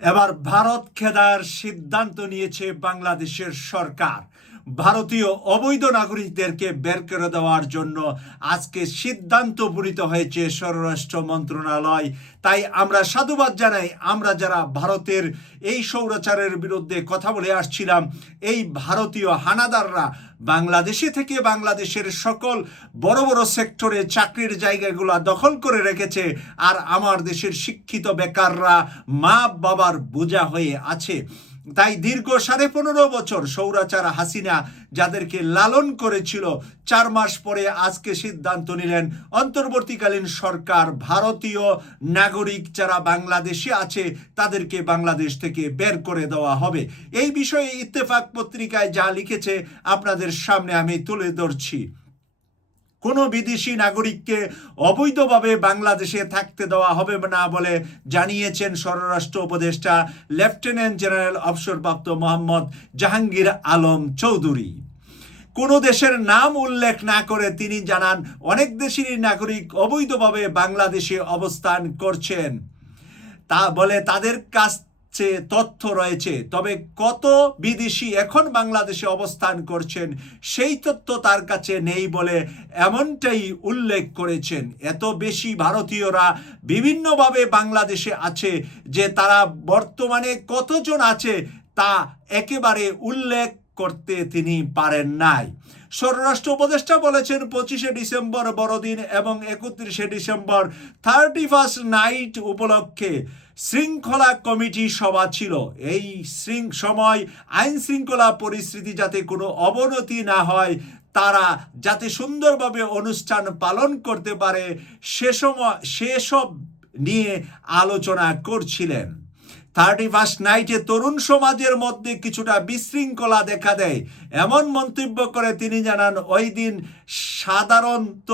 এবার ভারত খেদার সিদ্ধান্ত নিয়েছে বাংলাদেশের সরকার। ভারতীয় অবৈধ নাগরিকদেরকে বের করে দেওয়ার জন্য আজকে সিদ্ধান্ত উপনীত হয়েছে স্বরাষ্ট্র মন্ত্রণালয়। তাই আমরা সাধুবাদ জানাই। আমরা যারা ভারতের এই সৌরাচারের বিরুদ্ধে কথা বলে আসছিলাম, এই ভারতীয় হানাদাররা বাংলাদেশে থেকে বাংলাদেশের সকল বড় বড় সেক্টরে চাকরির জায়গাগুলো দখল করে রেখেছে আর আমার দেশের শিক্ষিত বেকাররা মা বাবার বোঝা হয়ে আছে। তাই দীর্ঘ সাড়ে পনেরো বছর সৌরাচার হাসিনা যাদেরকে লালন করেছিল, চার মাস পরে আজকে সিদ্ধান্ত নিলেন, অন্তর্বর্তীকালীন সরকার ভারতীয় নাগরিক যারা বাংলাদেশে আছে, তাদেরকে বাংলাদেশ থেকে বের করে দেওয়া হবে। এই বিষয়ে ইত্তেফাক পত্রিকায় যা লিখেছে আপনাদের সামনে আমি তুলে ধরছি। কোনো বিদেশি নাগরিককে অবৈধভাবে বাংলাদেশে থাকতে দেওয়া হবে না বলে জানিয়েছেন স্বরাষ্ট্র উপদেষ্টা লেফটেন্যান্ট জেনারেল অবসরপ্রাপ্ত মোহাম্মদ জাহাঙ্গীর আলম চৌধুরী। কোনো দেশের নাম উল্লেখ না করে তিনি জানান, অনেক দেশেরই নাগরিক অবৈধভাবে বাংলাদেশে অবস্থান করছেন। তা বলে তাদের কাছে তথ্য রয়েছে। তবে কত বিদেশি এখন বাংলাদেশে অবস্থান করছেন, সেই তথ্য তার কাছে নেই বলে এমনটাই উল্লেখ করেছেন। এত বেশি ভারতীয়রা বিভিন্নভাবে বাংলাদেশে আছে যে তারা বর্তমানে কতজন আছে তা একেবারে উল্লেখ করতে তিনি পারেন নাই। স্বরাষ্ট্র উপদেষ্টা বলেছেন, পঁচিশে ডিসেম্বর বড়দিন এবং একত্রিশে ডিসেম্বর থার্টি ফার্স্ট নাইট উপলক্ষে শৃঙ্খলা কমিটি সভা ছিল। এই শৃঙ্খ সময় আইন শৃঙ্খলা পরিস্থিতি যাতে কোনো অবনতি না হয়, তারা যাতে সুন্দরভাবে অনুষ্ঠান পালন করতে পারে, সে সময় সেসব নিয়ে আলোচনা করছিলেন। থার্টি ফার্স্ট নাইটে তরুণ সমাজের মধ্যে কিছুটা বিশৃঙ্খলা দেখা দেয়। এমন মন্তব্য করে তিনি জানান, ওই দিন সাধারণত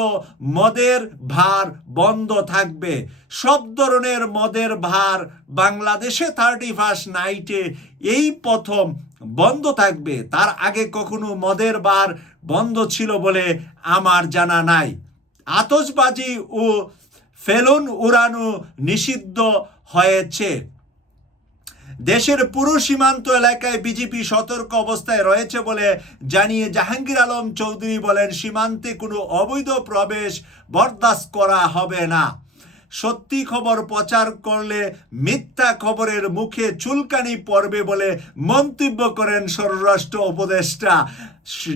মদের ভার বন্ধ থাকবে। সব ধরনের মদের ভার বাংলাদেশে থার্টি ফার্স্ট নাইটে এই প্রথম বন্ধ থাকবে। তার আগে কখনো মদের বার বন্ধ ছিল বলে আমার জানা নাই। আতসবাজি ও ফেলুন উড়ানো নিষিদ্ধ হয়েছে। দেশের পুরো সীমান্ত এলাকায় বিজেপি সতর্ক অবস্থায় রয়েছে বলে জানিয়ে জাহাঙ্গীর আলম চৌধুরী বলেন, সীমান্তে কোনো অবৈধ প্রবেশ বরদাস্ত করা হবে না। সত্যি খবর প্রচার করলে মিথ্যা খবরের মুখে চুলকানি পড়বে বলে মন্তব্য করেন স্বরাষ্ট্র উপদেষ্টা।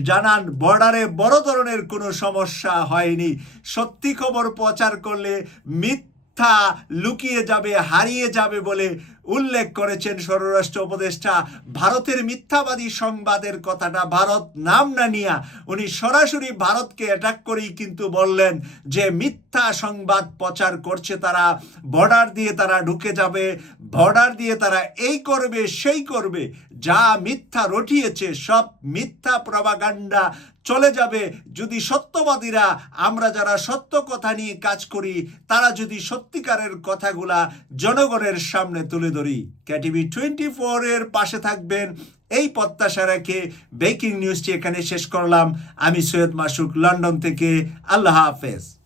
জানান, বর্ডারে বড় ধরনের কোনো সমস্যা হয়নি। সত্যি খবর প্রচার করলে মিথ্যা মিথ্যা লুকিয়ে যাবে, হারিয়ে যাবে বলে উল্লেখ করেছেন স্বরাষ্ট্র উপদেষ্টা। ভারতের মিথ্যাবাদী সংবাদের কথাটা ভারত নাম না নিয়া উনি সরাসরি ভারতকে অ্যাটাক করেই কিন্তু বললেন যে, মিথ্যা সংবাদ প্রচার করছে তারা বর্ডার দিয়ে তারা ঢুকে যাবে বর্ডার দিয়ে তারা এই করবে, সেই করবে। যা মিথ্যা রটিয়েছে, সব মিথ্যা প্রবাগান্ডা চলে যাবে। যদি সত্যবাদীরা, আমরা যারা সত্য কথা নিয়ে কাজ করি, তারা যদি সত্যিকারের কথাগুলা জনগণের সামনে তুলে ধরি। ক্যাটিভি টোয়েন্টি এর পাশে থাকবেন। এই প্রত্যাশা রেখে ব্রেকিং নিউজটি এখানে শেষ করলাম। আমি সৈয়দ মাসুক, লন্ডন থেকে। আল্লাহ হাফেজ।